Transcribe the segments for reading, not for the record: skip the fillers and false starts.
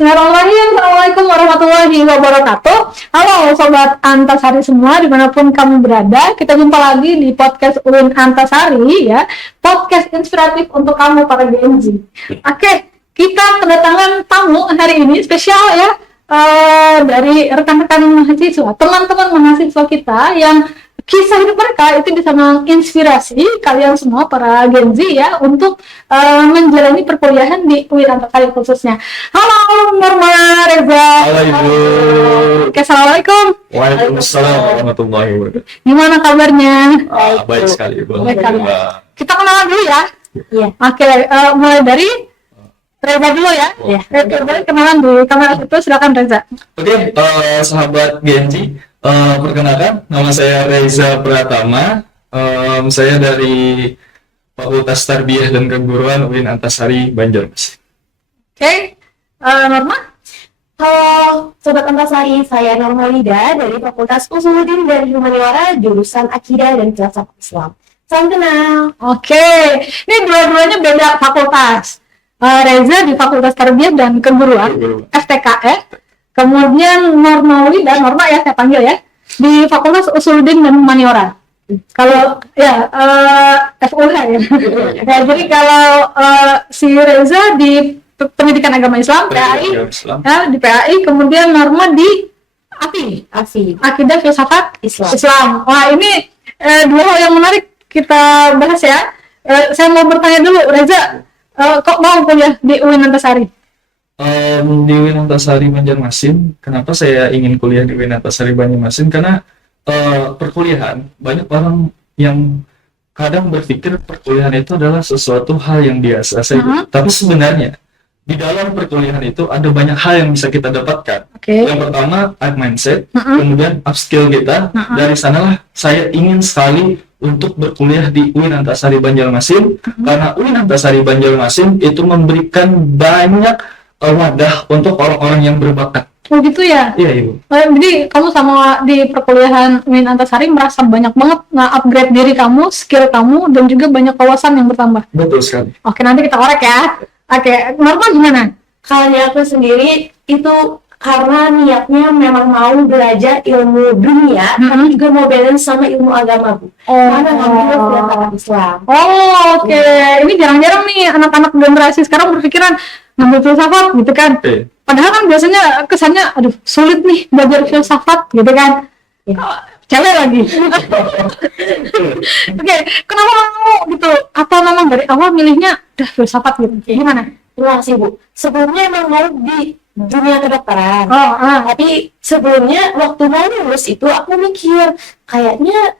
Bismillahirrahmanirrahim. Assalamualaikum warahmatullahi wabarakatuh. Halo Sobat Antasari semua dimanapun kamu berada. Kita jumpa lagi di podcast UIN Antasari ya. Podcast inspiratif untuk kamu para Gen Z. Oke, kita kedatangan tamu hari ini spesial ya. Dari rekan-rekan mahasiswa, teman-teman mahasiswa kita yang kisah hidup mereka itu bisa menginspirasi kalian semua para Gen Z ya untuk menjalani perkuliahan di UIN Antasari khususnya. Halo Norma, Reza. Halo Ibu. Oke, assalamualaikum. Waalaikumsalam warahmatullahi wabarakatuh. Gimana kabarnya? Baik sekali Ibu. Baik, Alhamdulillah. Kita kenalan dulu ya. Iya. Oke, mulai dari Reza dulu ya. Iya. Reza kenalan di kamera itu, silakan Reza. Oke, sahabat Gen Z, perkenalkan nama saya Reza Pratama. Saya dari Fakultas Tarbiyah dan Keguruan UIN Antasari Banjarmasin. Oke, Norma. Halo Sobat Antasari, saya Nurholida dari Fakultas Usuluddin dan Humaniora, jurusan Akidah dan Filsafat Islam. Salam kenal. Oke, ini dua-duanya beda fakultas. Reza di Fakultas Tarbiyah dan Keguruan, FTKE. Kemudian Norma ya saya panggil ya, di Fakultas Usuluddin dan Humaniora. Kalau ya FUH ya. Ya, jadi kalau si Reza di Pendidikan Agama Islam, PAI, ya, di PAI, kemudian Norma di AFI, Akidah Filsafat Islam. Wah, ini dua hal yang menarik kita bahas ya. Saya mau bertanya dulu, Reza, kok mau kuliah di UIN Antasari? Di UIN Antasari Banjarmasin, kenapa saya ingin kuliah di UIN Antasari Banjarmasin? Karena perkuliahan, banyak orang yang kadang berpikir perkuliahan itu adalah sesuatu hal yang biasa saja. Tapi sebenarnya di dalam perkuliahan itu ada banyak hal yang bisa kita dapatkan. Yang pertama, mindset, kemudian upskill kita. Dari sanalah saya ingin sekali untuk berkuliah di UIN Antasari Banjarmasin, karena UIN Antasari Banjarmasin itu memberikan banyak wadah untuk orang-orang yang berbakat. Oh gitu ya? Iya Ibu. Jadi kamu sama di perkuliahan UIN Antasari merasa banyak banget nge-upgrade diri kamu, skill kamu, dan juga banyak wawasan yang bertambah. Betul sekali. Oke, nanti kita korek ya. Oke, Norma gimana? Kalau aku sendiri itu karena niatnya memang mau belajar ilmu dunia, tapi juga mau balance sama ilmu agama, Bu. Karena ngambil filsafat Islam. Oh, oke. Ini jarang-jarang nih anak-anak generasi sekarang berpikiran ngambil filsafat gitu kan. Padahal kan biasanya kesannya aduh sulit nih belajar filsafat gitu kan. Cewek lagi. Oke, kenapa mau gitu? Atau memang dari awal milihnya udah filsafat gitu? Gimana? Terima kasih, Bu. Sebelumnya emang mau di dunia kedokteran. Tapi sebelumnya waktu mau lulus itu aku mikir kayaknya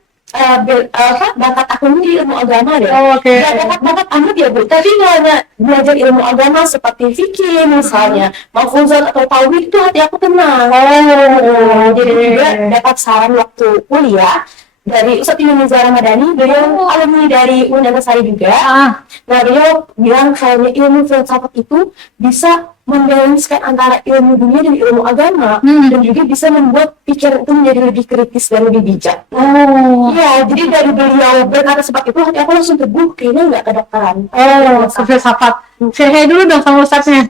bakat aku ini di ilmu agama deh. Bakat amat ya, Bu. Tapi nggak belajar ilmu agama seperti fikih misalnya, mahfuzat atau tauhid itu hati aku tenang. Jadi juga dapat saran waktu kuliah dari Ustadz Yuniza Ramadhani, beliau alumni dari UIN Antasari juga. Nah, beliau bilang kayaknya ilmu filsafat itu bisa membalancekan antara ilmu dunia dan ilmu agama, dan juga bisa membuat pikiran itu menjadi lebih kritis dan lebih bijak. Iya, jadi dari beliau berkata seperti itu, hati aku langsung teguh, kayaknya nggak kedokteran. Filsafat. Saya dulu dong sama Ustadznya.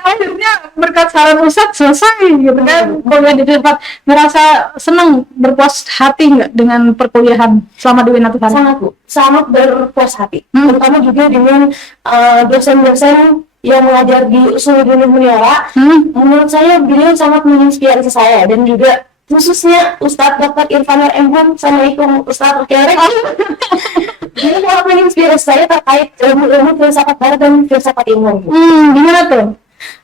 Akhirnya berkat saran Ustadz selesai gitu kan kuliah di filsafat. Ngerasa senang, berpuas hati nggak dengan perkuliahan selama di UIN Antasari? Sangat, Bu. Sangat berpuas hati. Terutama juga dengan dosen-dosen yang mengajar di Usuluddin Humaniora. Menurut saya beliau sangat menginspirasi saya, dan juga khususnya Ustadz Dr. Irfan Emhum. Assalamualaikum Ustadz Kerek. Dia sangat menginspirasi saya terkait ilmu filsafat barat dan filsafat timur. Gimana tuh?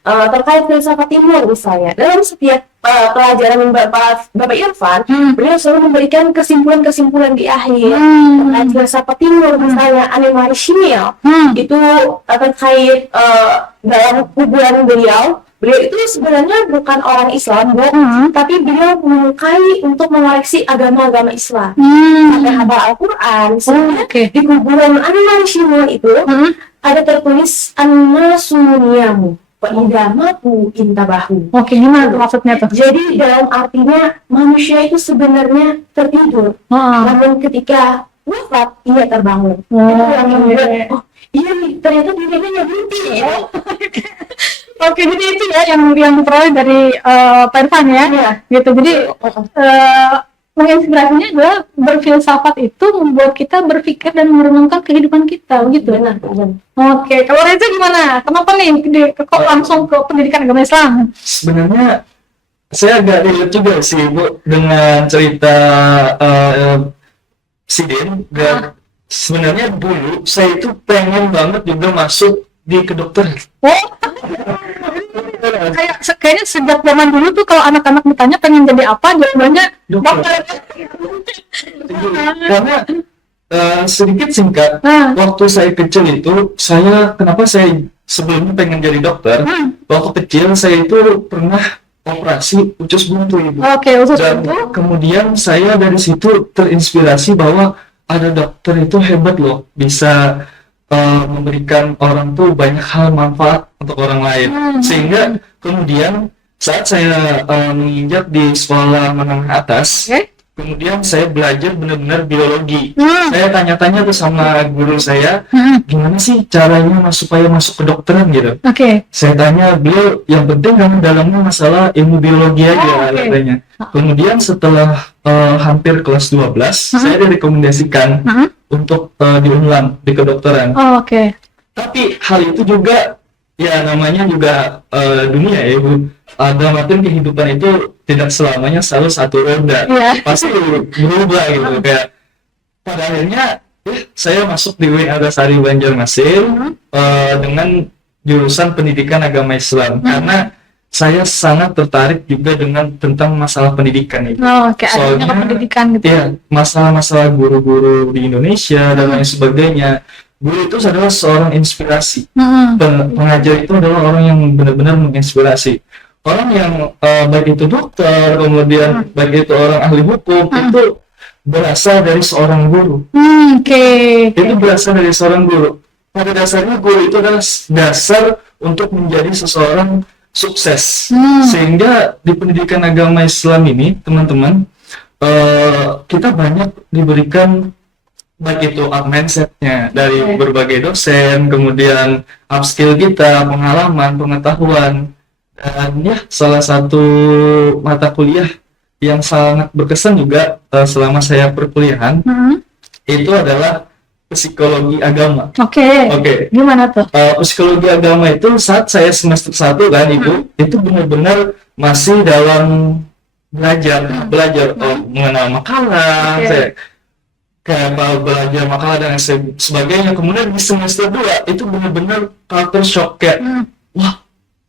Terkait filsafat timur misalnya, dalam setiap pelajaran Bapak Irfan, beliau selalu memberikan kesimpulan-kesimpulan di akhir terkait filsafat timur, misalnya Anne-Marie Schimmel itu terkait dalam kuburan beliau itu sebenarnya bukan orang Islam, Bu, tapi beliau menyukai untuk mengoreksi agama-agama Islam. Ada hafal Al-Quran, misalnya di kuburan Anne-Marie Schimmel itu ada tertulis An-Nasunyamu Idamaku intabahu. Oke, gimana tuh maksudnya tuh? Jadi dalam artinya manusia itu sebenarnya tertidur, namun ketika wafat ia terbangun. Itu yang membuat iya nih, ternyata dirinya nggak mimpi ya. Oke, jadi itu ya yang diperoleh dari Pak Irfan ya, Iya. gitu. Jadi menginspirasinya adalah berfilsafat itu membuat kita berpikir dan merenungkan kehidupan kita, gitu. Benar. Oke, kalau Reza gimana? Kenapa nih kok langsung ke pendidikan agama Islam? Sebenarnya saya agak relate juga sih Bu dengan cerita si Den. Dan sebenarnya dulu saya itu pengen banget juga masuk di kedokteran. Oh, kayaknya sejak zaman dulu tuh kalau anak-anak ditanya pengen jadi apa, jawabannya dokter. Karena sedikit singkat, Nah. waktu saya kecil itu, kenapa saya sebelumnya pengen jadi dokter, waktu kecil saya itu pernah operasi usus buntu Ibu. Oke, usus Dan buntu. kemudian saya dari situ terinspirasi bahwa ada dokter itu hebat loh, bisa memberikan orang tuh banyak hal manfaat untuk orang lain. Sehingga kemudian saat saya menginjak di sekolah menengah atas, Oke. kemudian saya belajar benar-benar biologi. Saya tanya-tanya tuh sama guru saya, gimana sih caranya supaya masuk kedokteran gitu. Oke. Saya tanya beliau, yang penting kamu dalamnya masalah ilmu biologi aja oke. katanya. Kemudian setelah hampir kelas 12, saya direkomendasikan untuk diulang di kedokteran. Oh, oke. Tapi hal itu juga ya namanya juga dunia ya Ibu. Dalam artian kehidupan itu tidak selamanya selalu satu roda. Iya. Pasti berubah gitu. Kayak pada akhirnya saya masuk di UIN Antasari Banjarmasin dengan jurusan pendidikan agama Islam karena saya sangat tertarik juga dengan tentang masalah pendidikan itu. Oh, oke. Adanya Soalnya, ke pendidikan gitu. Iya, masalah-masalah guru-guru di Indonesia dan lain sebagainya. Guru itu adalah seorang inspirasi. Pengajar itu adalah orang yang benar-benar menginspirasi. Orang yang baik itu dokter, kemudian baik itu orang ahli hukum, itu berasal dari seorang guru. Oke. Itu berasal dari seorang guru. Pada dasarnya guru itu adalah dasar untuk menjadi seseorang sukses. Sehingga di pendidikan agama Islam ini, teman-teman, kita banyak diberikan baik itu up mindsetnya dari berbagai dosen, kemudian upskill kita, pengalaman, pengetahuan, dan ya salah satu mata kuliah yang sangat berkesan juga selama saya perkuliahan itu adalah psikologi agama. Oke. Gimana tuh? Psikologi agama itu saat saya semester 1 kan Ibu, itu benar-benar masih dalam belajar mengenal makalah, saya kayak belajar makalah dan sebagainya. Kemudian di semester 2 itu benar-benar culture shock, kayak wah,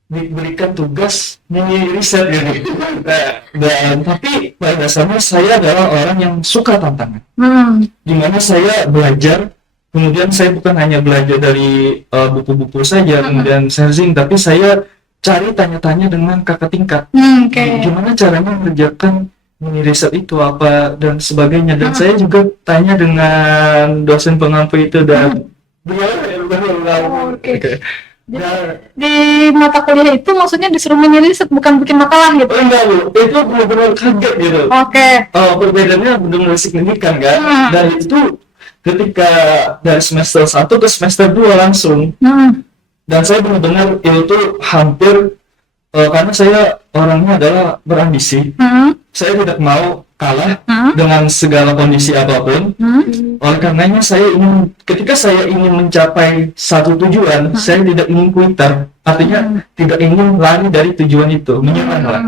diberikan tugas riset gitu. Dan tapi pada dasarnya saya adalah orang yang suka tantangan. Dimana saya belajar, kemudian saya bukan hanya belajar dari buku-buku saja, kemudian searching, tapi saya cari tanya-tanya dengan kakak tingkat. Gimana caranya mengerjakan mini riset itu apa dan sebagainya. Dan saya juga tanya dengan dosen pengampu itu dan Di mata kuliah itu maksudnya disuruh mini riset, bukan bikin makalah gitu. Enggak Bu, itu benar-benar kaget gitu. Oke. Perbedaannya benar-benar signifikan kan. Dan itu ketika dari semester 1 ke semester 2 langsung. Dan saya benar-benar itu tuh hampir karena saya orangnya adalah berambisi. Saya tidak mau kalah dengan segala kondisi apapun. Oleh karenanya ketika saya ingin mencapai satu tujuan, saya tidak ingin quitter. Artinya tidak ingin lari dari tujuan itu, menyerah.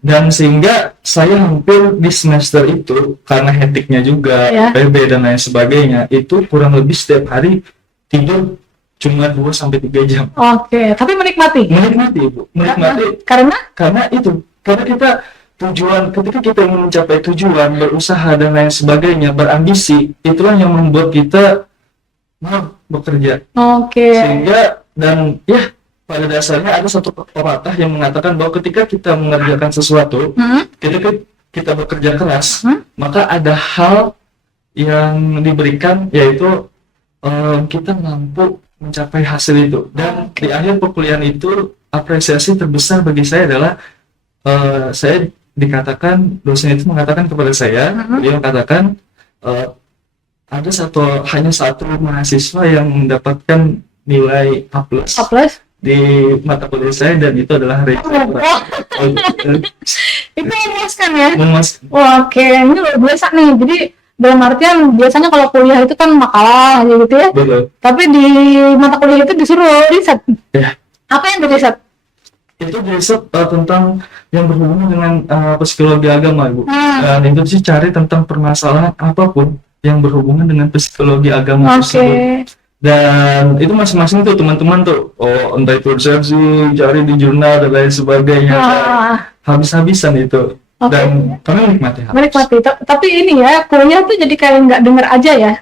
Dan sehingga saya hampir di semester itu, karena hektiknya juga, PB dan lain sebagainya, itu kurang lebih setiap hari tidur cuma 2-3 jam. Oke, tapi menikmati. Menikmati Bu, menikmati. Karena kita ketika kita ingin mencapai tujuan, berusaha dan lain sebagainya, berambisi, itulah yang membuat kita mau bekerja. Sehingga dan ya pada dasarnya ada satu pepatah yang mengatakan bahwa ketika kita mengerjakan sesuatu, ketika kita bekerja keras, maka ada hal yang diberikan, yaitu kita mampu mencapai hasil itu. Dan di akhir perkuliahan itu, apresiasi terbesar bagi saya adalah dosen itu mengatakan kepada saya, dia mengatakan ada hanya satu mahasiswa yang mendapatkan nilai A+ A plus. di mata kuliah saya, dan itu adalah Reza. Itu memuaskan ya. Memuaskan. Wah, oke, ini luar biasa nih. Jadi dalam artian biasanya kalau kuliah itu kan makalah aja gitu ya. Betul. Tapi di mata kuliah itu disuruh riset. Ya. Apa yang diriset? Itu riset tentang yang berhubungan dengan psikologi agama, Bu. Dan itu sih cari tentang permasalahan apapun yang berhubungan dengan psikologi agama tersebut. Dan itu masing-masing tuh teman-teman tuh, entah itu resepsi, cari di jurnal dan lain sebagainya. Habis-habisan itu. Dan kami menikmati. Tapi ini ya, kuliah tuh jadi kayak nggak denger aja ya.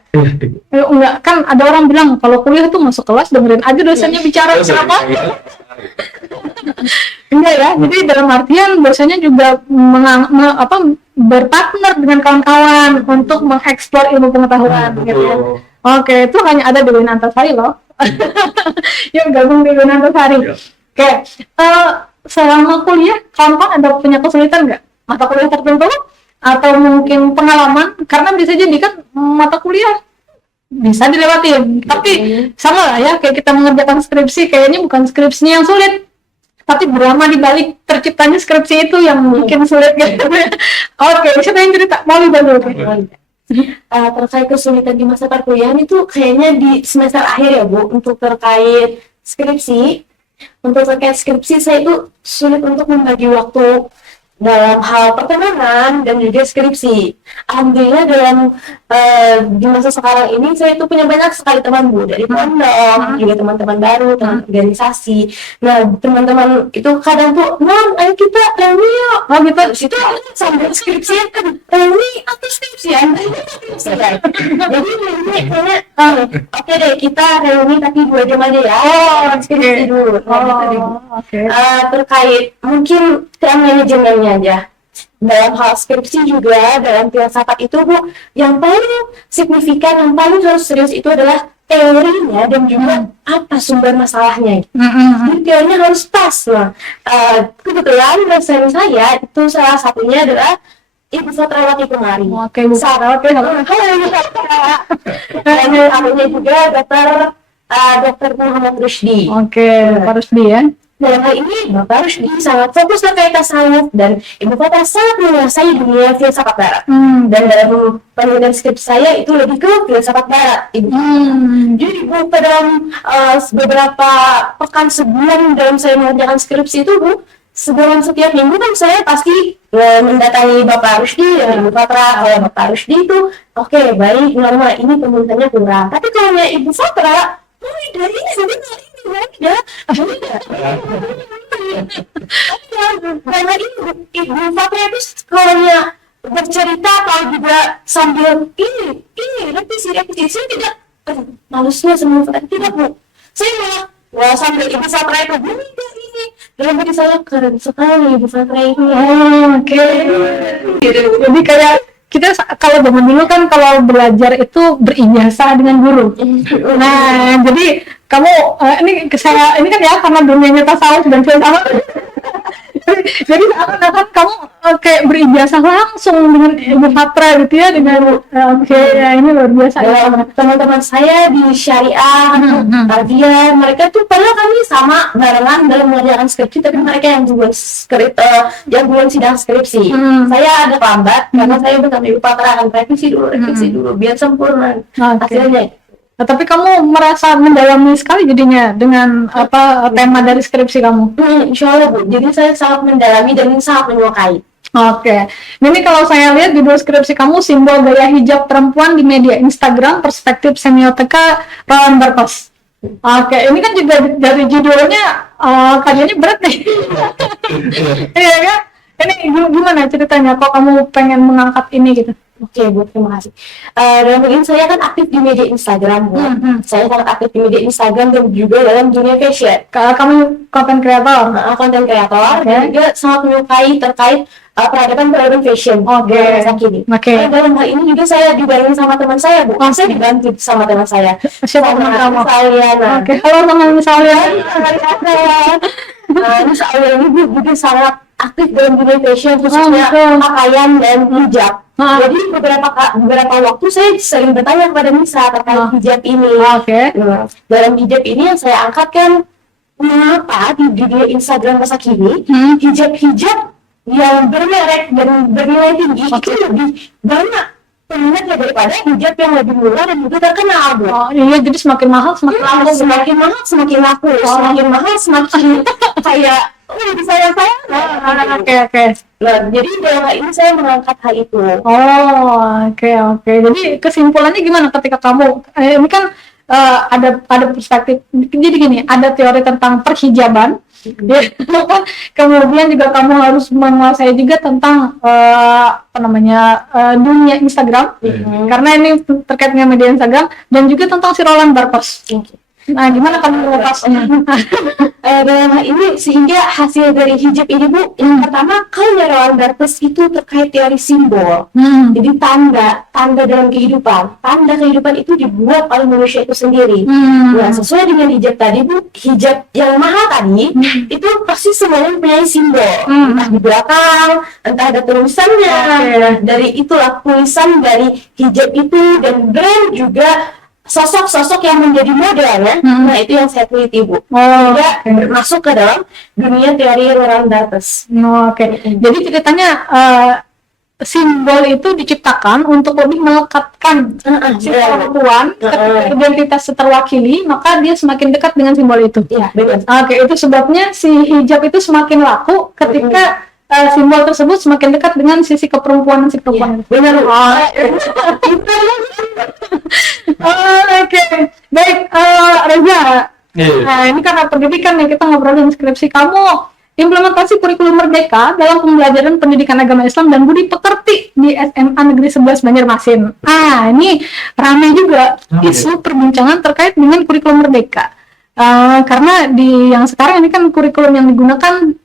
Enggak, kan ada orang bilang kalau kuliah tuh masuk kelas dengerin aja dosennya bicara kenapa? Enggak ya, jadi dalam artian dosennya juga berpartner dengan kawan-kawan untuk mengeksplor ilmu pengetahuan gitu ya. Oke, itu hanya ada di UIN Antasari loh. Yang gabung di UIN Antasari. Oke, selama kuliah kawan-kawan ada punya kesulitan nggak? Mata kuliah tertentu? Atau mungkin pengalaman? Karena bisa jadi kan mata kuliah bisa dilewatin. Tapi sama lah ya, kayak kita mengerjakan skripsi, kayaknya bukan skripsinya yang sulit. Tapi drama di balik terciptanya skripsi itu yang bikin sulit gitu. Oke, siapa yang cerita? Mau dibantu? Terkait kesulitan di masa perkuliahan itu kayaknya di semester akhir ya Bu, untuk terkait skripsi. Untuk terkait skripsi saya itu sulit untuk membagi waktu dalam hal pertemanan dan juga skripsi. Alhamdulillah di masa sekarang ini saya itu punya banyak sekali teman Bu, dari pondok, juga teman-teman baru, teman organisasi. Nah, teman-teman itu kadang tuh, ayo kita reuni yuk. Gitu. Situ sambil skripsian kan, reuni atau skripsian. Jadi reuni kayaknya, oke deh kita reuni tapi 2 jam aja ya. Skripsi dulu. Terkait mungkin time manajemennya aja. Dalam hal skripsi juga, dalam filsafat itu Bu, yang paling signifikan, yang paling harus serius itu adalah teorinya dan juga apa sumber masalahnya. Detailnya harus pas. Nah, kebetulan dosen saya itu salah satunya adalah Ibu Fatrawati kemarin. Oke, Bu Fatrawati. Halo Ibu Fatrawati. Dan satunya juga Dr. Muhammad Rusdi. Oke, Pak Rusdi ya. Dalam hal ini, Bapak Rusdi sangat fokus terkait tasawuf dan Ibu Fatwa sangat menguasai dunia filsafat barat. Dan dalam penelitian skripsi saya itu lebih ke filsafat barat, Ibu. Jadi Bu, pada beberapa pekan sebulan dalam saya mengerjakan skripsi itu Bu, setiap minggu kan saya pasti mendatangi Bapak Rusdi dan Ibu Fatwa. Kalau Bapak Rusdi itu, oke, baik, normal, ini penulisannya kurang. Tapi kalau Ibu Fatwa, dari ini sampai karena Ibu Fatwa itu sekolahnya bercerita kalau juga sambil ini repetisi tidak malusnya semua tidak Bu, saya malah sambil Ibu Fatwa itu ini dalam hati saya keren sekali Ibu Fatwa ini. Oke. Jadi kayak kita kalau zaman dulu kan kalau belajar itu berijazah dengan guru. Nah, jadi kamu ini kan ya karena dunianya tasawuf dan filsafat. Jadi akan kamu kayak berijazah langsung dengan Ibu Fatra gitu ya, dengan ya ini luar biasa. Teman-teman saya di syariah, kajian, mereka tuh padahal kami sama barengan dalam mengerjakan skripsi, tapi mereka yang duluan sidang skripsi. Saya ada lambat karena saya bersama Ibu Fatra akan revisi dulu biar sempurna hasilnya. Nah, tapi kamu merasa mendalami sekali jadinya dengan tema dari skripsi kamu? Insya Allah Bu, jadi saya sangat mendalami dan sangat menyukai. Oke. Ini kalau saya lihat judul skripsi kamu, simbol gaya hijab perempuan di media Instagram, perspektif semioteka Roland Barthes. Oke, ini kan juga dari judulnya kayaknya berat nih. Iya kan? Ini gimana ceritanya kok kamu pengen mengangkat ini gitu? Oke Bu, terima kasih. Dalam ini saya kan aktif di media Instagram Bu. Saya sangat aktif di media Instagram dan juga dalam dunia fashion. Kamu konten kreator? Konten kreator dan juga sangat menyukai terkait peradaban fashion. Masa kini. Dalam hal ini juga saya dibantu sama teman saya Bu. Saya dibantu sama teman saya. Siapa teman kamu? Halo teman saya. Misalnya ini Bu juga sangat aktif dalam dunia fashion, khususnya pakaian dan hijab. Jadi beberapa waktu saya sering bertanya kepada Nisa terkait hijab ini. Nah, dalam hijab ini yang saya angkat kan, mengapa di dunia Instagram masa kini hijab-hijab yang bermerek dan bernilai tinggi itu lebih banyak peminatnya daripada hijab yang lebih murah dan juga terkenal, Bu. Iya, jadi semakin mahal semakin laku. Semakin mahal semakin laku, semakin mahal semakin kayak disayang-sayang. Oke. Nah, jadi dalam hal ini saya mengangkat hal itu. Oke. Jadi kesimpulannya gimana ketika kamu ini kan ada perspektif. Jadi gini, ada teori tentang perhijaban. Ya, kemudian juga kamu harus menguasai juga tentang dunia Instagram, karena ini terkait dengan media Instagram, dan juga tentang si Roland Barthes. Nah, gimana kamu melepasnya? Dalam hal ini sehingga hasil dari hijab ini, Bu, yang pertama kalau Roland Barthes itu terkait teori simbol. Jadi tanda dalam kehidupan, tanda kehidupan itu dibuat oleh manusia itu sendiri. Nah, sesuai dengan hijab tadi, Bu, hijab yang mahal tadi itu pasti semuanya mempunyai simbol, entah di belakang, entah ada tulisannya. Dari itulah tulisan dari hijab itu, dan brand juga sosok-sosok yang menjadi modelnya. Nah, itu yang saya teliti, Bu. Masuk ke dalam dunia teori Roland Barthes. Jadi ceritanya simbol itu diciptakan untuk lebih melekatkan si perempuan ketika identitas terwakili, maka dia semakin dekat dengan simbol itu. Itu sebabnya si hijab itu semakin laku ketika simbol tersebut semakin dekat dengan sisi keperempuanan si perempuan. Benar. Baik, Reza. Nah, ini karena pendidikan nih, kita ngobrolin skripsi kamu. Implementasi kurikulum Merdeka dalam pembelajaran pendidikan agama Islam dan budi pekerti di SMA Negeri 11 Banjarmasin. Ini ramai juga isu perbincangan terkait dengan kurikulum Merdeka. Karena di yang sekarang ini kan kurikulum yang digunakan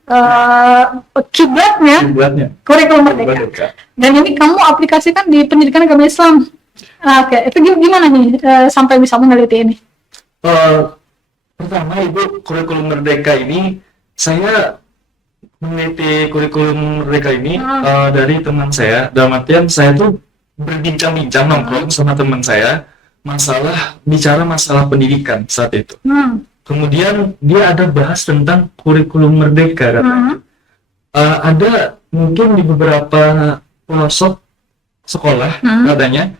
kiblatnya kurikulum Merdeka. Dan ini kamu aplikasikan di pendidikan agama Islam. Itu gimana nih sampai bisa meneliti ini? Pertama, Ibu, kurikulum Merdeka ini saya meneliti kurikulum Merdeka ini dari teman saya. Dalam artian saya tuh berbincang-bincang nongkrong sama teman saya bicara masalah pendidikan saat itu. Kemudian dia ada bahas tentang kurikulum Merdeka katanya. Ada mungkin di beberapa pelosok sekolah katanya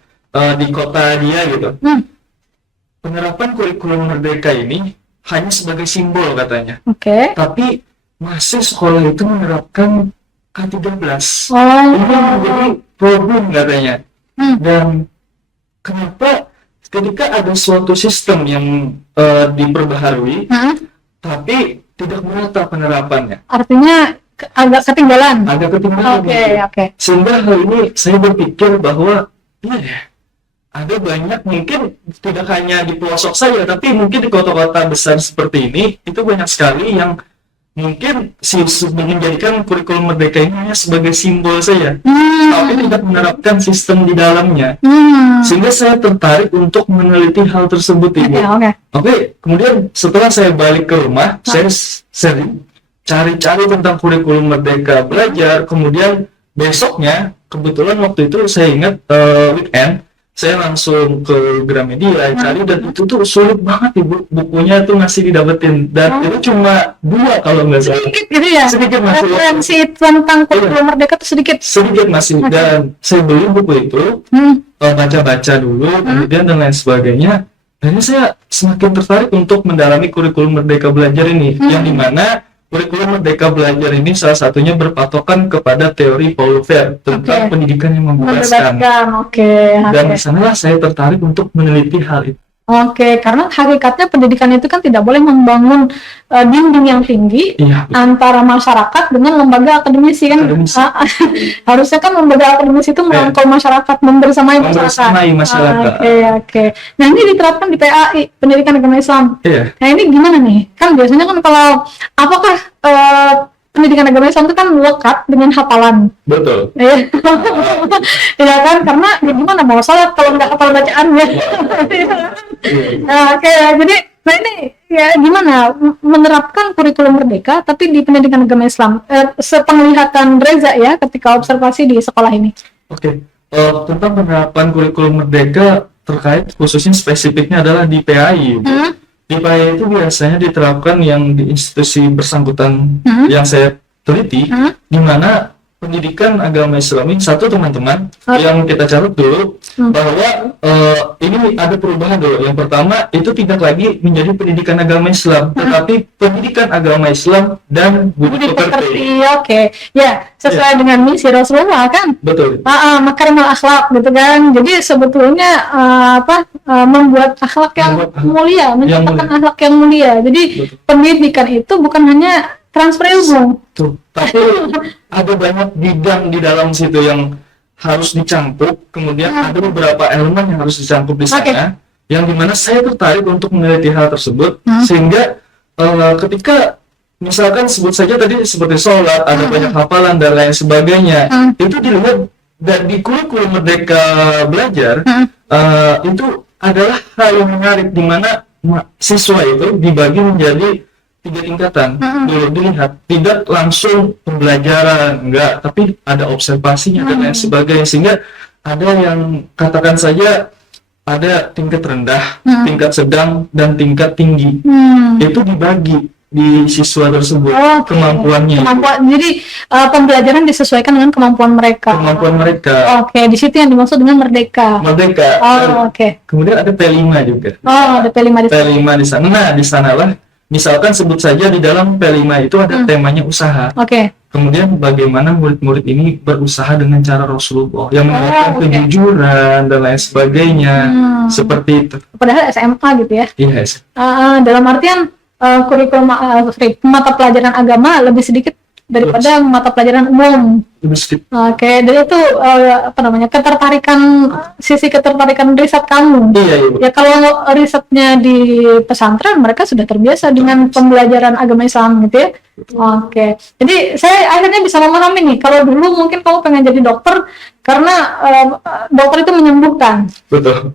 di kota dia gitu. Penerapan kurikulum Merdeka ini hanya sebagai simbol katanya. Tapi masih sekolah itu menerapkan K13. Ini menjadi problem katanya. Dan kenapa ketika ada suatu sistem yang diperbaharui, tapi tidak merata penerapannya? Artinya agak ketinggalan. Sehingga hal ini saya berpikir bahwa ada banyak, mungkin tidak hanya di pelosok saya, tapi mungkin di kota-kota besar seperti ini, itu banyak sekali yang mungkin menjadikan kurikulum Merdeka ini hanya sebagai simbol saja, tapi tidak menerapkan sistem di dalamnya. Sehingga saya tertarik untuk meneliti hal tersebut, Ibu. Kemudian setelah saya balik ke rumah, saya sering cari-cari tentang kurikulum Merdeka belajar. Kemudian besoknya, kebetulan waktu itu saya ingat weekend, saya langsung ke Gramedia cari, dan itu tuh sulit banget, Ibu, bukunya tuh masih didapetin, dan itu cuma 2 kalau nggak salah. Sedikit masih. Referensi tentang kurikulum Merdeka tuh sedikit masih. Dan saya beli buku itu, baca-baca dulu, kemudian dan lain sebagainya. Dan saya semakin tertarik untuk mendalami kurikulum Merdeka Belajar ini, yang dimana kurikulum Merdeka Belajar ini salah satunya berpatokan kepada teori Paulo Freire tentang pendidikan yang membebaskan. Dan di sanalah saya tertarik untuk meneliti hal itu. Karena hakikatnya pendidikan itu kan tidak boleh membangun dinding yang tinggi antara masyarakat dengan lembaga akademisi kan. Harusnya kan lembaga akademisi itu merangkul masyarakat, membersamai masyarakat. Nah, ini diterapkan di PAI, Pendidikan Agama Islam. Nah, ini gimana nih? Kan biasanya kan kalau apakah pendidikan agama Islam itu kan lekat dengan hafalan. Betul. Ya kan, karena ya gimana mau sholat kalau nggak hafal bacaannya. Jadi Nah ini ya gimana menerapkan kurikulum merdeka tapi di pendidikan agama Islam, sepenglihatan Reza ya ketika observasi di sekolah ini. Oke, tentang penerapan kurikulum merdeka terkait khususnya spesifiknya adalah di PAI. Di PAI itu biasanya diterapkan yang di institusi bersangkutan yang saya teliti, di mana pendidikan agama Islam ini satu teman-teman yang kita catat dulu bahwa ini ada perubahan dulu. Yang pertama itu tidak lagi menjadi pendidikan agama Islam, tetapi pendidikan agama Islam dan budi pekerti. Oke, ya sesuai dengan misi Rasulullah kan. Betul. Makarimul akhlak gitu kan. Jadi sebetulnya membuat akhlak yang mulia, menciptakan akhlak yang mulia. Jadi pendidikan itu bukan hanya transfer ilmu. Tuh, tapi ada banyak bidang di dalam situ yang harus dicampur, kemudian ada beberapa elemen yang harus dicampur di sana, yang dimana saya tertarik untuk meneliti hal tersebut, sehingga ketika misalkan sebut saja tadi seperti sholat, ada banyak hafalan dan lain sebagainya, itu dilihat dan di kurikulum Merdeka Belajar, itu adalah hal yang menarik, di mana siswa itu dibagi menjadi 3 tingkatan. Dulu dilihat tidak langsung pembelajaran, enggak, tapi ada observasinya dan lain sebagainya, sehingga ada yang katakan saja ada tingkat rendah, tingkat sedang, dan tingkat tinggi. Itu dibagi di siswa tersebut kemampuannya. Jadi pembelajaran disesuaikan dengan kemampuan mereka. Oke, di situ yang dimaksud dengan merdeka. Kemudian ada P5 juga. Ada P5 di sana. Nah, di sanalah misalkan sebut saja di dalam P5 itu ada temanya usaha. Kemudian bagaimana murid-murid ini berusaha dengan cara Rasulullah yang menerapkan kejujuran dan lain sebagainya, seperti itu. Padahal SMA gitu ya? Yes. Dalam artian kurikulum mata pelajaran agama lebih sedikit daripada mata pelajaran umum. Dan itu sisi ketertarikan riset kamu. Ya kalau risetnya di pesantren mereka sudah terbiasa dengan pembelajaran agama Islam gitu ya. Jadi saya akhirnya bisa memahami nih, kalau dulu mungkin kamu pengen jadi dokter karena dokter itu menyembuhkan. Betul.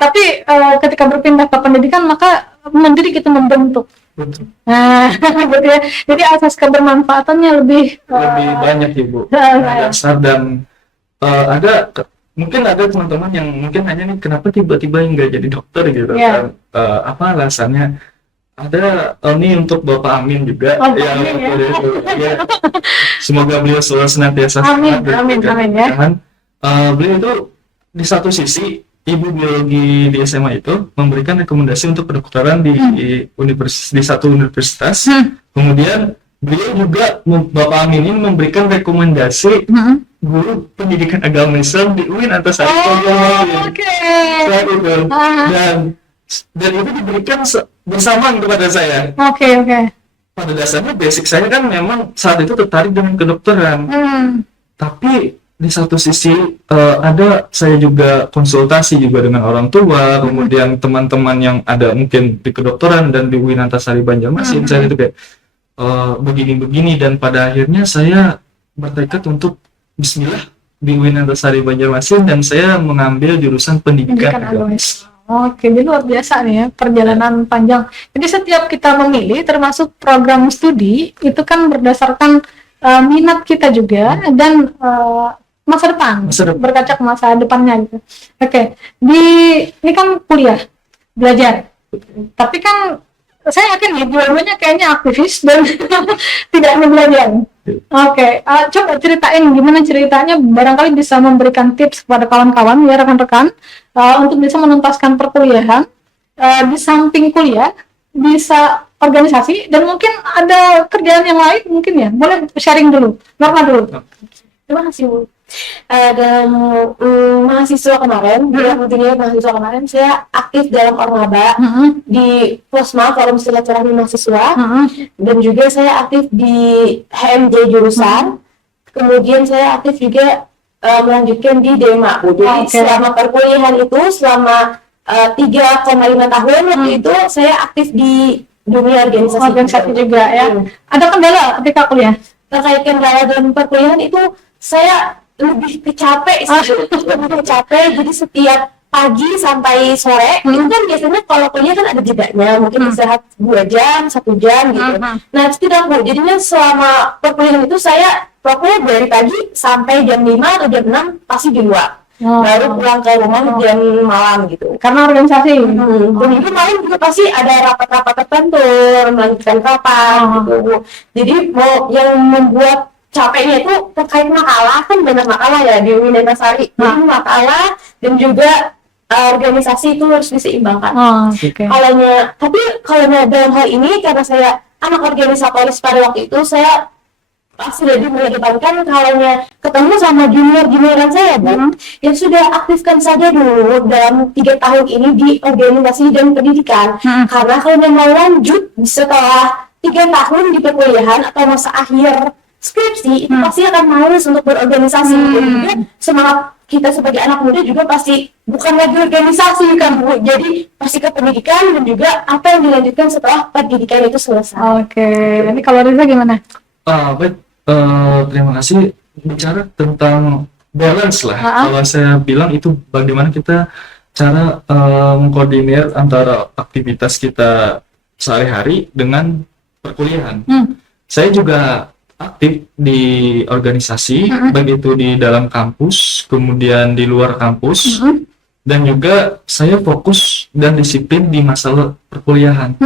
Tapi ketika berpindah ke pendidikan maka mendidik itu membentuk. Nah, gitu ya. Jadi asas kebermanfaatannya lebih banyak Ibu. Dasar dan mungkin ada teman-teman yang mungkin hanya nih kenapa tiba-tiba nggak jadi dokter gitu kan? Apa alasannya? Ada ini untuk Bapak Amin juga. Semoga beliau selalu senantiasa sehat. Amin ya. Beliau itu di satu sisi ibu biologi di SMA itu memberikan rekomendasi untuk kedokteran di satu universitas. Kemudian beliau juga Bapak Amin ini memberikan rekomendasi guru pendidikan agama Islam di UIN Antasari. Dan itu diberikan bersamaan kepada saya. Pada dasarnya basic saya kan memang saat itu tertarik dengan kedokteran. Tapi di satu sisi saya juga konsultasi juga dengan orang tua, kemudian teman-teman yang ada mungkin di kedokteran dan di UIN Antasari Banjarmasin. Saya itu kayak begini-begini, dan pada akhirnya saya bertekad untuk bismillah di UIN Antasari Banjarmasin, dan saya mengambil jurusan pendidikan agama Islam. Jadi luar biasa nih ya, perjalanan panjang. Jadi setiap kita memilih termasuk program studi itu kan berdasarkan minat kita juga dan masa depan, berkaca ke masa depannya gitu. Ini kan kuliah, belajar. Tapi kan saya yakin ya dua-duanya kayaknya aktivis dan tidak belajar. Coba ceritain gimana ceritanya, barangkali bisa memberikan tips kepada kawan-kawan ya, rekan-rekan untuk bisa menuntaskan perkuliahan. Di samping kuliah bisa organisasi dan mungkin ada kerjaan yang lain mungkin ya. Boleh sharing dulu, Norma dulu. Terima kasih Bu. Dalam mahasiswa kemarin, mahasiswa kemarin saya aktif dalam Ormaba di Posma, Forum Silaturahmi Mahasiswa, dan juga saya aktif di HMJ jurusan. Kemudian saya aktif juga melanjutkan di DEMA. Jadi selama perkuliahan itu selama 3,5 tahun waktu itu saya aktif di dunia organisasi juga ya. Ada kendala ketika kuliah? Terkait kendala dalam perkuliahan itu saya lebih capek, jadi setiap pagi sampai sore. Itu kan biasanya kalau kuliah kan ada jedanya, mungkin istirahat 2 jam, 1 jam gitu. Nah itu tidak Bu, jadinya selama perkuliahan itu saya pokoknya dari pagi sampai jam 5 atau jam 6 pasti di luar. Baru pulang ke rumah jam malam gitu. Karena organisasi. Dan itu malam juga pasti ada rapat-rapat tertentu, melanjutkan rapat gitu Bu. Jadi mau yang membuat capeknya itu terkait makalah, kan banyak makalah ya di Winatasari. Jadi makalah dan juga organisasi itu harus diseimbangkan. Tapi kalau dalam hal ini karena saya anak organisatoris pada waktu itu, saya pasti lebih mengedepankan kalau ketemu sama junioran saya Bu, yang sudah aktifkan saja dulu dalam 3 tahun ini di organisasi dan pendidikan. Karena kalau mau lanjut setelah 3 tahun di perkuliahan atau masa akhir skripsi, itu pasti akan malas untuk berorganisasi. Dan juga semangat kita sebagai anak muda juga pasti bukan lagi organisasi kan Bu, jadi pasti ke pendidikan dan juga apa yang dilanjutkan setelah pendidikan itu selesai. Ini kalau Riza gimana? Baik. Terima kasih. Bicara tentang balance lah. Kalau saya bilang itu bagaimana kita cara mengkoordinir antara aktivitas kita sehari-hari dengan perkuliahan. Saya juga aktif di organisasi, baik itu di dalam kampus, kemudian di luar kampus, dan juga saya fokus dan disiplin di masalah perkuliahan.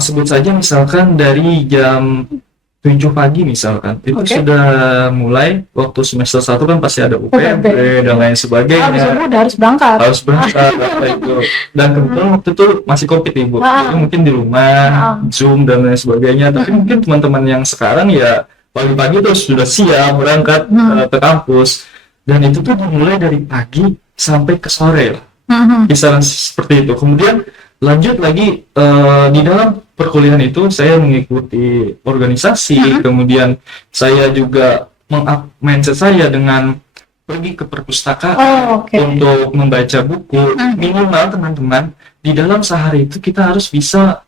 Sebut saja misalkan dari jam 7 pagi misalkan, itu sudah mulai waktu semester 1 kan pasti ada UPB dan lain sebagainya. Harus berangkat apa itu. Dan kebetulan waktu itu masih COVID Ibu, jadi mungkin di rumah, Zoom dan lain sebagainya. Tapi mungkin teman-teman yang sekarang ya pagi-pagi tuh sudah siap berangkat ke kampus. Dan itu tuh dimulai dari pagi sampai ke sore lah, kisaran seperti itu. Kemudian lanjut lagi di dalam perkuliahan itu saya mengikuti organisasi, kemudian saya juga meng-up mindset saya dengan pergi ke perpustakaan untuk membaca buku. Minimal teman-teman di dalam sehari itu kita harus bisa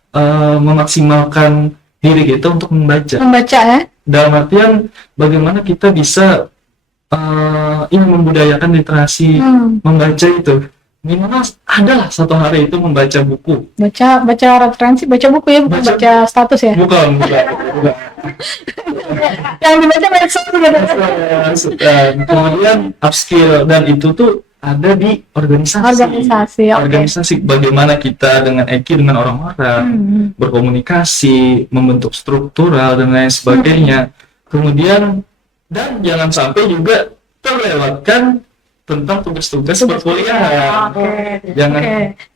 memaksimalkan diri kita untuk membaca ya. Dalam artian bagaimana kita bisa ini membudayakan literasi membaca itu. Minimal adalah 1 hari itu membaca buku. Baca referensi, baca buku ya, bukan baca status ya? Bukan. Yang dibaca medsos gitu. Kemudian upskill, dan itu tuh ada di organisasi. Organisasi bagaimana kita dengan Eki dengan orang-orang berkomunikasi, membentuk struktural dan lain sebagainya. Kemudian dan jangan sampai juga terlewatkan tentang tugas-tugas perkuliahan.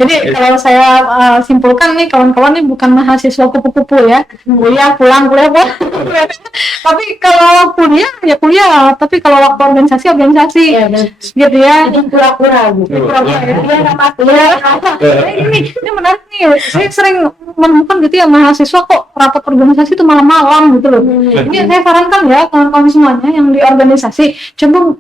Jadi kalau saya simpulkan nih, kawan-kawan nih bukan mahasiswa kupu-kupu ya, kuliah pulang. Tapi kalau kuliah ya kuliah, tapi kalau waktu organisasi gitu ya. Jadi pura-pura gitu. Ini menarik nih. Saya sering menemukan gitu ya, mahasiswa kok rapat organisasi itu malam-malam gitu loh. Ini saya sarankan ya kawan-kawan semuanya yang di organisasi, coba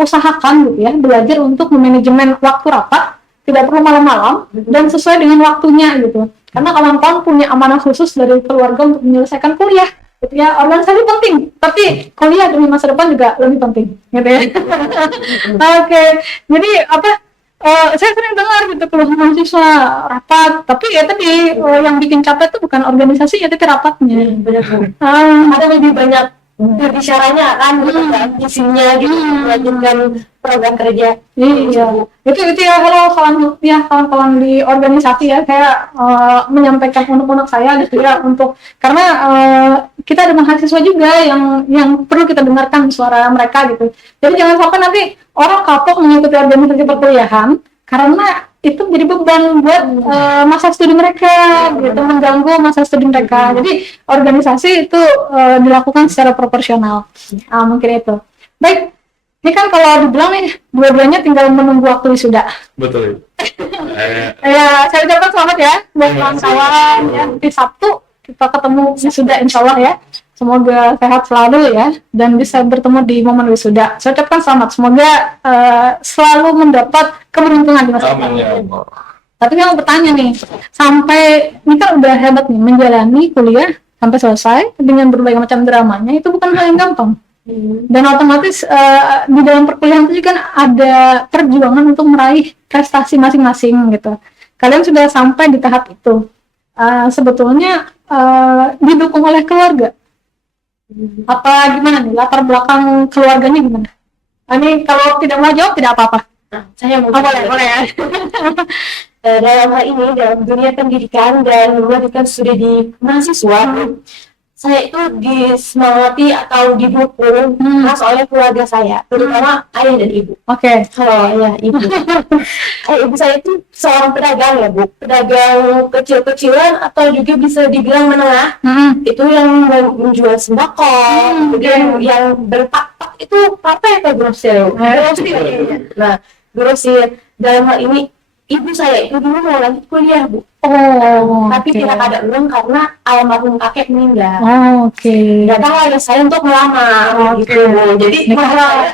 usahakan gitu ya, belajar untuk memanajemen waktu rapat, tidak perlu malam-malam dan sesuai dengan waktunya gitu. Karena kawan-kawan punya amanah khusus dari keluarga untuk menyelesaikan kuliah gitu ya. Organisasi penting, tapi kuliah demi masa depan juga lebih penting gitu ya. Jadi saya sering dengar gitu keluhan mahasiswa rapat, tapi ya tadi yang bikin capek itu bukan organisasi ya, tapi rapatnya. Ada lebih banyak berbicaranya kan, isinya gitu, melanjutkan program kerja. Itu ya. Halo kawan-kawan di organisasi ya, saya menyampaikan unek-unek saya gitu ya, untuk karena kita ada mahasiswa juga yang perlu kita dengarkan suara mereka gitu. Jadi jangan sampai nanti orang kapok mengikuti organisasi perkuliahan karena itu menjadi beban buat masa studi mereka gitu, mengganggu masa studi mereka. Jadi organisasi itu dilakukan secara proporsional. Mungkin itu. Baik, ini kan kalau dibilang nih dua-duanya tinggal menunggu waktu wisuda. Betul. Ya, saya ucapkan selamat ya buat kawan-kawan ya. Di Sabtu kita ketemu wisuda insyaallah ya. Semoga sehat selalu ya, dan bisa bertemu di momen wisuda. Saya ucapkan selamat, semoga selalu mendapat keberuntungan di masa depan. Tapi saya mau bertanya nih, sampai ini kan udah hebat nih menjalani kuliah sampai selesai dengan berbagai macam dramanya, itu bukan hal yang gampang. Dan otomatis di dalam perkuliahan itu juga kan ada perjuangan untuk meraih prestasi masing-masing gitu. Kalian sudah sampai di tahap itu. Sebetulnya didukung oleh keluarga. Apa gimana nih latar belakang keluarganya gimana? Ini kalau tidak mau jawab tidak apa-apa. Saya mau Boleh ya. dalam hal ini dalam dunia pendidikan dan melanjutkan studi di mahasiswa, saya itu disemangati atau didukung khas oleh keluarga saya, terutama ayah dan ibu. Oke. Kalau ayah ibu, ibu saya itu seorang pedagang ya Bu, pedagang kecil-kecilan atau juga bisa dibilang menengah. Itu yang menjual sembako, kemudian yang berpak-pak itu apa ya Pak grosir? Nah, grosir dalam hal ini ibu saya itu dulu mau lanjut kuliah Bu. Tapi tidak ada uang karena almarhum kakek meninggal. Datang ayah saya untuk melamar gitu. Jadi malah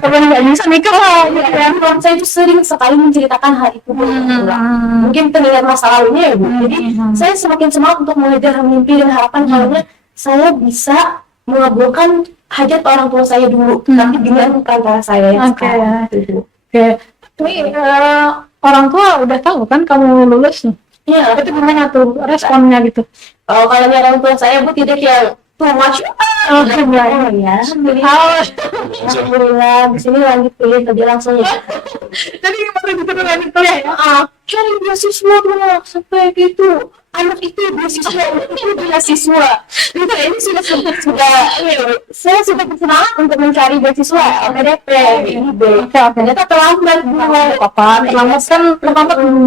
nggak bisa nikah lah. Saya itu sering sekali menceritakan hal itu. Mungkin pengingat masa lalunya ya Bu. Jadi saya semakin semangat untuk mengejar mimpi dan harapan karena saya bisa mengabulkan hajat orang tua saya dulu, tapi dengan perantara saya yang sekarang. Ini orang tua udah tahu kan kamu lulus nih? Iya. Itu gimana tuh responnya gitu? Kalau orang tua saya Bu tidak yang too much. Alhamdulillah. Alhamdulillah. Di sini lanjut kuliah kerja langsung ya. Jadi gimana gitu lanjut kuliah ya? Cari beasiswa dulu sampai gitu. Anak itu beasiswa, itu beasiswa. Gitu ini sudah saya sudah bersemangat untuk mencari beasiswa LPDP, IB. Ternyata terlambat Bu. Terlambat kan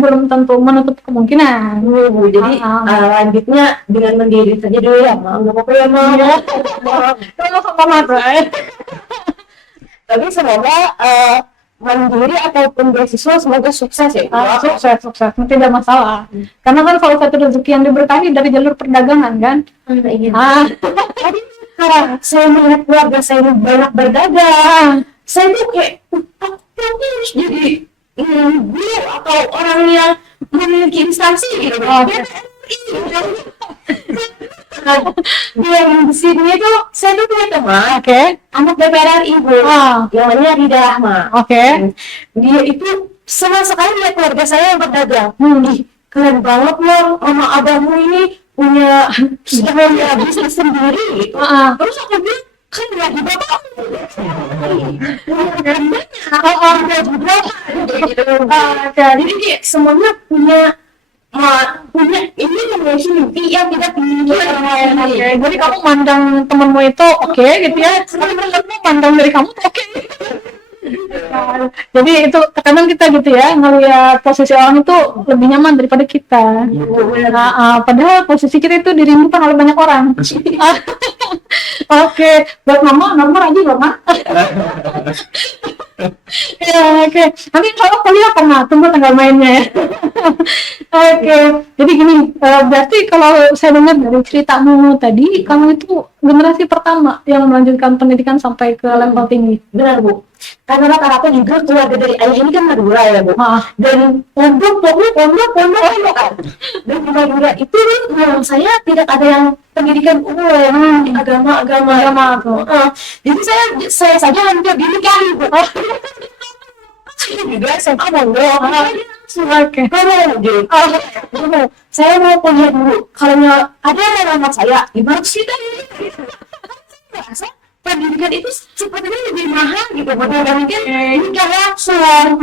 belum tentu menutup kemungkinan. Jadi lanjutnya dengan mandiri saja dulu ya, nggak apa-apa ya Tapi semoga mandiri ataupun beasiswa semoga sukses ya. Sukses, tidak masalah. Karena kan salah satu rezeki yang diberkahi dari jalur perdagangan kan. Tadi sekarang saya melihat keluarga saya banyak berdagang. Saya tuh kayak aku harus jadi guru atau orang yang memiliki instansi gitu. Yang di sini itu saya tuh punya teman, anak DPR RI Bu, yang namanya Rida Rahma. Dia itu senang sekali lihat keluarga saya yang berdagang. Keren banget loh, mama abahmu ini punya bisnis sendiri gitu. Terus aku bilang kan gaji bapak jadi semuanya punya ini memiliki mimpi yang tidak dimiliki orang lain. Jadi kamu mandang temenmu itu oke gitu ya, tapi kamu mandang dari kamu tuh oke. Jadi itu kadang kita gitu ya ngelihat posisi orang itu lebih nyaman daripada kita. Padahal posisi kita itu dirindukan oleh banyak orang. Buat mama rajin loh Mak. Nanti kalau kuliah pernah tunggu tanggal mainnya ya. Jadi gini, berarti kalau saya dengar dari ceritamu tadi, kamu itu generasi pertama yang melanjutkan pendidikan sampai ke level tinggi. Benar Bu. Karena rata-rata juga keluarga dari ayah ini kan Madura ya Bu. Dan pondok kan. Dan di Madura itu saya tidak ada yang pendidikan umum, agama. Jadi saya saja hampir dinikahi Bu. Saya juga SMA pondok. Saya mau kuliah dulu. Kalau ada anak saya, ibarat kita merasa pendidikan itu sepertinya lebih mahal gitu, mungkin nikah langsung.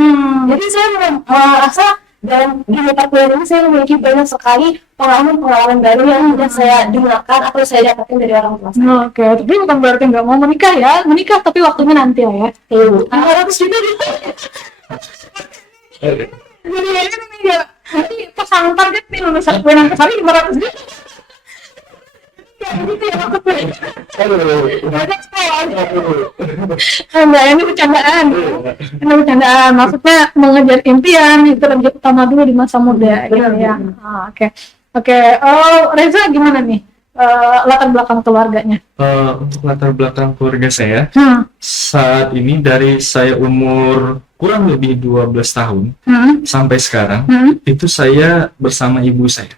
Jadi saya merasa dalam dunia perkuliahan ini saya memiliki banyak sekali pengalaman baru yang sudah saya dengarkan atau saya dapatkan dari orang tua saya. Tapi bukan berarti nggak mau menikah ya, menikah tapi waktunya nanti ya. 500 juta nanti pasangan target nih lulusan Buenan Kesari 500 juta. Gitu ya maksudnya. Ini bercandaan. Maksudnya mengejar impian itu target utama dulu di masa muda gitu ya. Reza gimana nih latar belakang keluarganya? Untuk latar belakang keluarga saya saat ini dari saya umur kurang lebih 12 tahun sampai sekarang itu saya bersama ibu saya.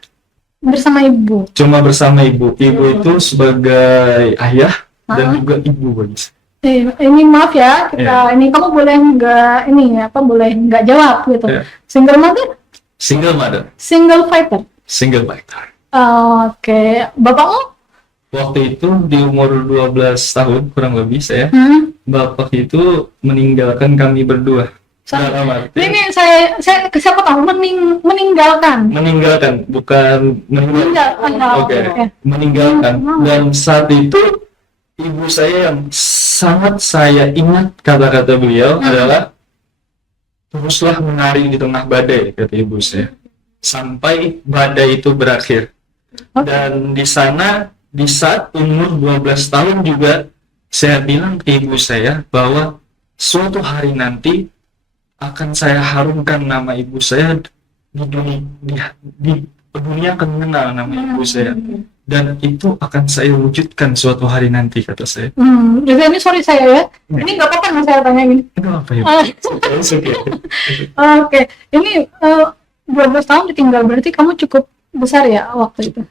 bersama ibu. Cuma bersama ibu. Ibu itu sebagai ayah dan juga ibu bagi saya. Ini maaf ya, ini kamu boleh boleh nggak jawab gitu. Single mother? Single mother. Single fighter? Single fighter. Oke. Bapakmu? Waktu itu di umur 12 tahun kurang lebih saya, bapak itu meninggalkan kami berdua. Ini saya siapa tahu meninggalkan. Meninggalkan, bukan meninggalkan. Oke. Meninggalkan. Dan saat itu ibu saya yang sangat saya ingat kata-kata beliau adalah teruslah menari di tengah badai, kata ibu saya, sampai badai itu berakhir. Dan di sana di saat umur 12 tahun juga saya bilang ke ibu saya bahwa suatu hari nanti akan saya harumkan nama ibu saya di dunia akan mengenal nama ibu saya. Dan itu akan saya wujudkan suatu hari nanti, kata saya. Jadi ini sorry saya ya. Ini nggak apa-apa nih saya tanya gini. Nggak apa ya. Oke. Ini 12 tahun ditinggal, berarti kamu cukup besar ya waktu itu?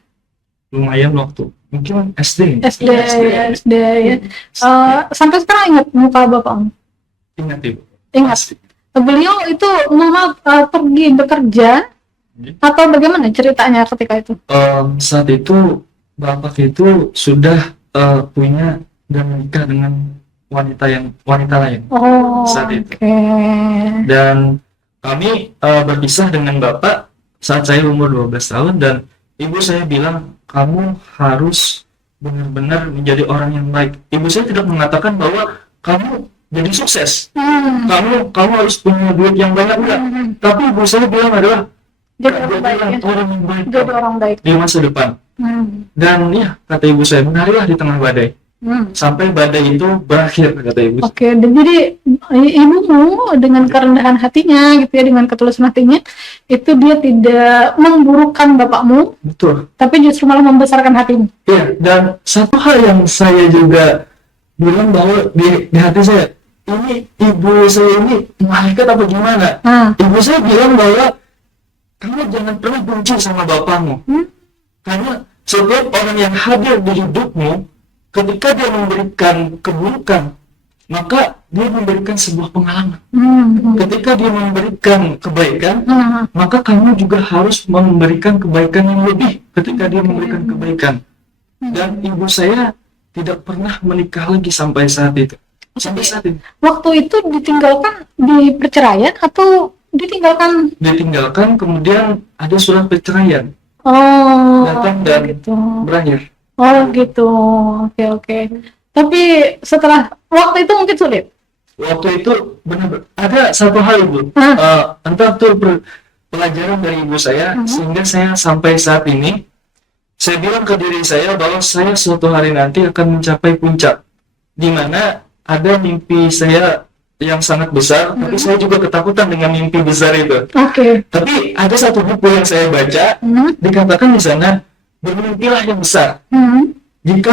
Lumayan waktu. Mungkin SD ya. Sampai sekarang ingat muka bapakmu? Ingat ibu. Ingat. Beliau itu pergi bekerja atau bagaimana ceritanya ketika itu? Saat itu bapak itu sudah punya dan menikah dengan wanita lain saat itu. Dan kami berpisah dengan bapak saat saya umur 12 tahun, dan ibu saya bilang kamu harus benar-benar menjadi orang yang baik. Ibu saya tidak mengatakan bahwa kamu jadi sukses, kamu harus punya duit yang banyak, enggak. Tapi ibu saya bilang adalah jadi orang baik di masa depan. Dan ya, kata ibu saya, menarilah di tengah badai sampai badai itu berakhir, kata ibu. Oke, jadi ibumu dengan kerendahan hatinya gitu ya, dengan ketulusan hatinya itu dia tidak memburukkan bapakmu. Betul. Tapi justru malah membesarkan hatimu. Iya, dan satu hal yang saya juga bilang bahwa di hati saya, ini ibu saya ini malaikat apa gimana? Ibu saya bilang bahwa kamu jangan pernah benci sama bapakmu, karena setiap orang yang hadir di hidupmu, ketika dia memberikan keburukan, maka dia memberikan sebuah pengalaman. Ketika dia memberikan kebaikan, maka kamu juga harus memberikan kebaikan yang lebih ketika dia memberikan kebaikan. Dan ibu saya tidak pernah menikah lagi sampai saat itu. Sampai saat ini. Waktu itu ditinggalkan di perceraian atau ditinggalkan? Ditinggalkan, kemudian ada surat perceraian. Datang dan gitu. Berakhir. Gitu. Oke. Tapi setelah waktu itu mungkin sulit. Waktu itu benar ada satu hal, Ibu. Entah itu pelajaran dari ibu saya sehingga saya sampai saat ini saya bilang ke diri saya bahwa saya suatu hari nanti akan mencapai puncak, di mana ada mimpi saya yang sangat besar, tapi saya juga ketakutan dengan mimpi besar itu. Tapi ada satu buku yang saya baca, dikatakan di sana, bermimpilah yang besar. Jika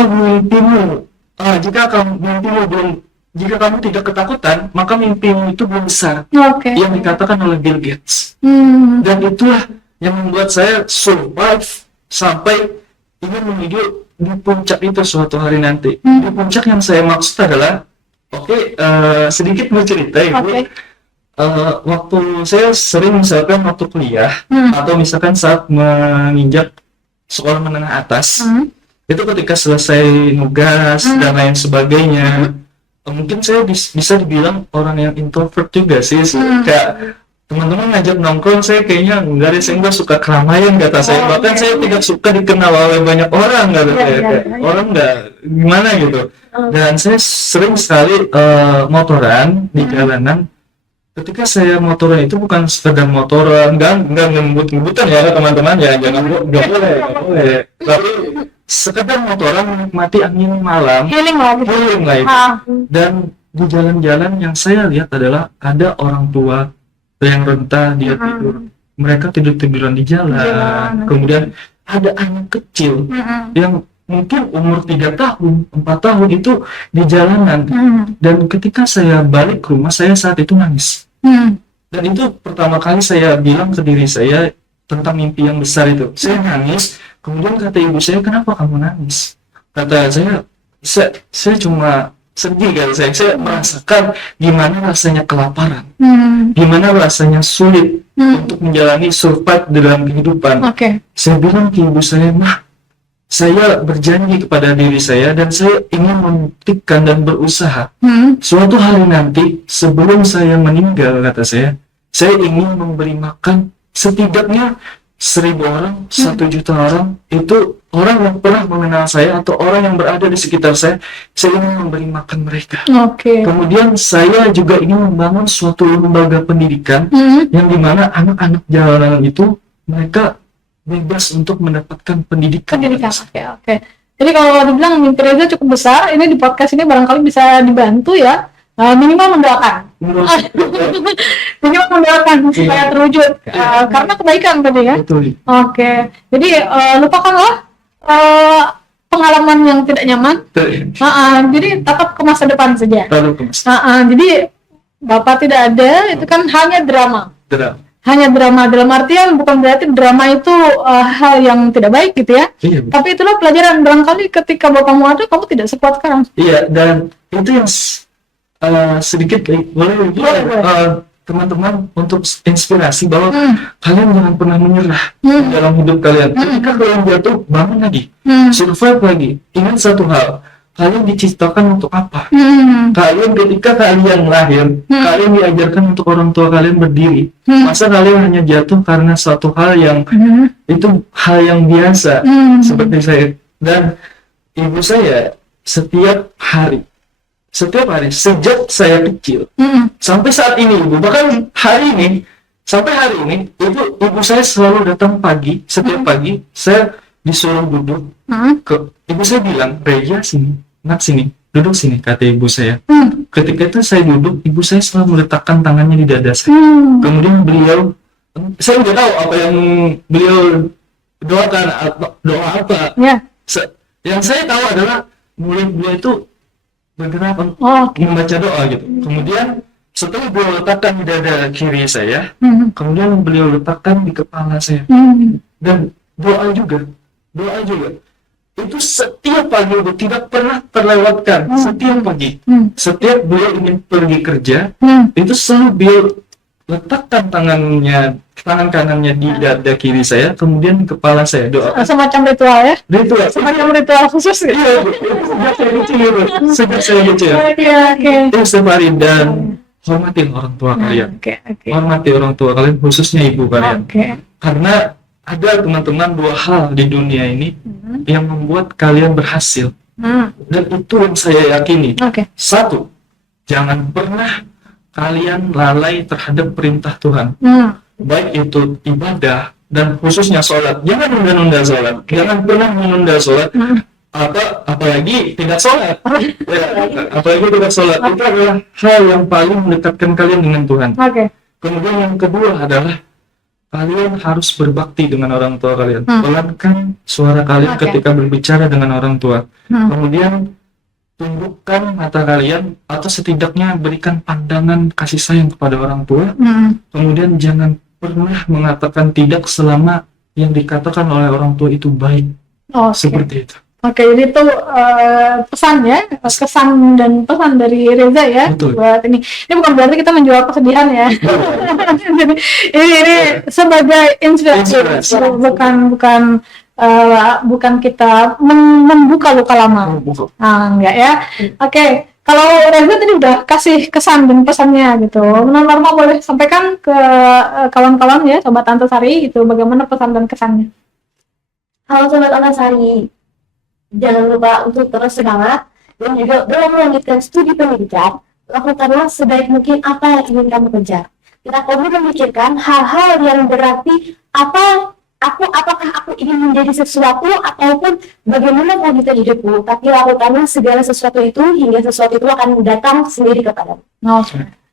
kamu tidak ketakutan, maka mimpimu itu belum besar. Yang dikatakan oleh Bill Gates. Dan itulah yang membuat saya survive sampai ingin menuju di puncak itu suatu hari nanti. Di puncak yang saya maksud adalah, sedikit bercerita, Ibu. Waktu saya sering misalkan waktu kuliah atau misalkan saat menginjak sekolah menengah atas, itu ketika selesai nugas dan lain sebagainya, mungkin saya bisa dibilang orang yang introvert juga sih. Kayak teman-teman ngajak nongkrong, saya kayaknya enggak deh, saya enggak suka keramaian, kata saya. Bahkan saya tidak suka dikenal oleh banyak orang, kata saya. Orang enggak gimana gitu. Dan saya sering sekali motoran di jalanan. Ketika saya motoran itu bukan sekedar motoran, enggak ngebut-ngebutan ya teman-teman ya, jangan enggak boleh. Tapi sekedar motoran menikmati angin malam, healing lah. Dan di jalan-jalan yang saya lihat adalah ada orang tua yang renta, dia tidur, mereka tidur-tiduran di jalan. Kemudian ada anak kecil yang mungkin umur 3 tahun, 4 tahun itu di jalanan. Dan ketika saya balik ke rumah, saya saat itu nangis. Dan itu pertama kali saya bilang ke diri saya, tentang mimpi yang besar itu. Saya nangis, kemudian kata ibu saya, kenapa kamu nangis? Kata saya cuma sedih kan, saya merasakan gimana rasanya kelaparan, gimana rasanya sulit untuk menjalani survive dalam kehidupan. Saya bilang ke ibu saya, "Mah, saya berjanji kepada diri saya dan saya ingin membuktikan dan berusaha. Suatu hari nanti sebelum saya meninggal," kata saya ingin memberi makan setidaknya 1.000 orang, 1 juta orang, itu orang yang pernah mengenal saya atau orang yang berada di sekitar saya ingin memberi makan mereka. Kemudian saya juga ingin membangun suatu lembaga pendidikan yang dimana anak-anak jalanan itu mereka bebas untuk mendapatkan pendidikan. Oke. Jadi kalau dibilang mimpi Reza cukup besar, ini di podcast ini barangkali bisa dibantu ya. Minimal mendoakan. Minimal mendoakan supaya terwujud. Karena kebaikan tadi ya. Betul. Oke. Jadi lupakanlah pengalaman yang tidak nyaman. Jadi tetap ke masa depan saja. Jadi Bapak tidak ada, itu kan hanya drama. Hanya drama dalam artian bukan berarti drama itu hal yang tidak baik gitu ya. Iya, tapi itulah pelajaran, barangkali ketika bapakmu ada kamu tidak sekuat sekarang. Iya, dan itu yang sedikit boleh teman-teman untuk inspirasi bahwa kalian jangan pernah menyerah dalam hidup kalian. Ketika kalian jatuh, bangun lagi, survive lagi. Ingat satu hal, kalian diciptakan untuk apa? Ketika kalian lahir, kalian diajarkan untuk orang tua kalian berdiri. Masa kalian hanya jatuh karena suatu hal yang itu hal yang biasa seperti saya dan ibu saya setiap hari sejak saya kecil sampai saat ini, ibu bahkan sampai hari ini ibu saya selalu datang pagi. Setiap pagi saya disuruh duduk ibu saya bilang, "Reja, sini, nak, sini, duduk sini," kata ibu saya. Ketika itu saya duduk, ibu saya selalu meletakkan tangannya di dada saya. Kemudian beliau, saya nggak tahu apa yang beliau doakan, doa apa. Yang saya tahu adalah mulut beliau itu bergerak membaca doa gitu. Kemudian setelah beliau letakkan di dada kiri saya, kemudian beliau letakkan di kepala saya. Dan doa juga itu setiap pagi tidak pernah terlewatkan. Setiap pagi, setiap beliau ingin pergi kerja, itu selalu beliau letakkan tangan kanannya di dada kiri saya, kemudian di kepala saya, doa. Semacam ritual ya? Semacam ritual khusus gitu? Iya, sejak saya kecil. Itu setiap hari. Dan hormatin orang tua kalian. Hormati orang tua kalian, khususnya ibu kalian. Karena ada teman-teman 2 hal di dunia ini yang membuat kalian berhasil. Dan itu yang saya yakini. 1, jangan pernah kalian lalai terhadap perintah Tuhan. Baik itu ibadah dan khususnya sholat. Jangan menunda-nunda sholat. Jangan pernah menunda sholat. Apalagi tidak sholat. Apalagi tidak sholat. Itu adalah hal yang paling mendekatkan kalian dengan Tuhan. Kemudian yang kedua adalah kalian harus berbakti dengan orang tua kalian. Pelankan suara kalian ketika berbicara dengan orang tua. Kemudian tundukkan mata kalian atau setidaknya berikan pandangan kasih sayang kepada orang tua. Kemudian jangan pernah mengatakan tidak selama yang dikatakan oleh orang tua itu baik. Seperti itu. Jadi itu pesan ya, kesan dan pesan dari Reza ya. Buat ini bukan berarti kita menjual kesedihan ya. Jadi ini sebagai inspirasi, bukan kita membuka luka lama. Enggak ya. Kalau Reza tadi udah kasih kesan dan pesannya gitu, Norma boleh sampaikan ke kawan-kawan ya, Sobat Antasari gitu, bagaimana pesan dan kesannya? Halo Sobat Antasari, jangan lupa untuk terus semangat dan juga dalam melanjutkan studi pendidikan, lakukanlah sebaik mungkin apa yang ingin kamu kejar. Kita perlu memikirkan hal-hal yang berarti apakah aku ingin menjadi sesuatu ataupun bagaimana kelanjutan hidupku, tapi lakukanlah segala sesuatu itu hingga sesuatu itu akan datang sendiri kepadamu.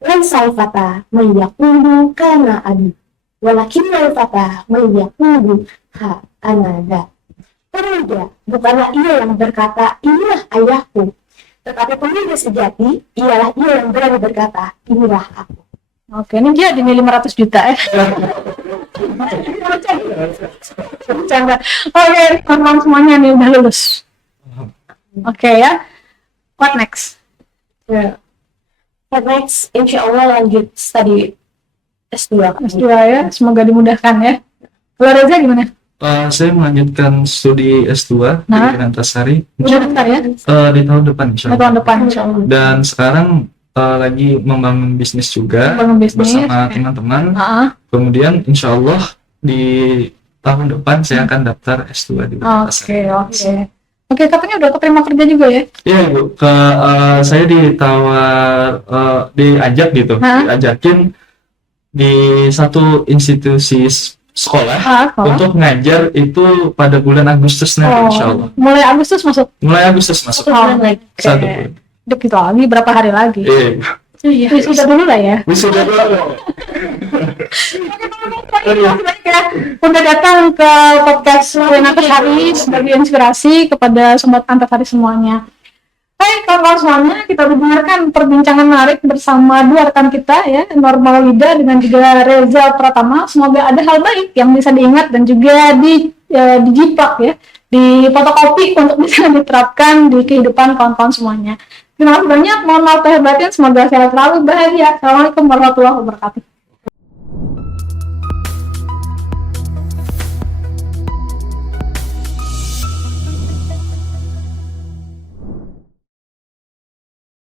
Laisal fata mayyaqulu kana abi walakinnal fata mayyaqulu ha anada. Pemuda bukanlah ia yang berkata inilah ayahku, tetapi pemuda sejati ialah ia yang berani berkata inilah aku. Ini dia di 500 juta ya. Bercanda. Oke, teman semuanya nih udah lulus. Oke ya. What next? Ya. But next, insya Allah lanjut studi S2. S2 ya, semoga dimudahkan ya. Kalau Reza gimana? Saya melanjutkan studi S2 di Nah. Antasari Udah daftar ya? di tahun depan insya Nah, Allah. tahun depan insya Allah. Dan sekarang lagi membangun bisnis juga Membangun bisnis. bersama teman-teman. Kemudian insya Allah di tahun depan saya akan daftar S2 di Antasari. Oke, katanya udah keterima kerja juga ya? Iya Ibu, saya ditawar, diajak gitu, diajakin di satu institusi sekolah untuk ngajar itu pada bulan Agustus nanti insya Allah. Mulai Agustus masuk? Mulai Agustus masuk. Satu bulan. Dek gitu lagi, berapa hari lagi? Iya. Wisuda dulu lah ya. Wisuda dulu. Udah datang ke podcast Win Antasari sebagai inspirasi kepada sobat Antasari semuanya. Hai kawan-kawan semuanya, kita udah dengarkan perbincangan menarik bersama dua rekan kita ya, Norma Wida dengan juga Reza Pratama. Semoga ada hal baik yang bisa diingat dan juga dijiplak ya, difotokopi untuk bisa diterapkan di kehidupan kawan-kawan semuanya. Terima kasih banyak, mohon maaf lahir batin, semoga sehat selalu, bahagia. Assalamualaikum warahmatullahi wabarakatuh.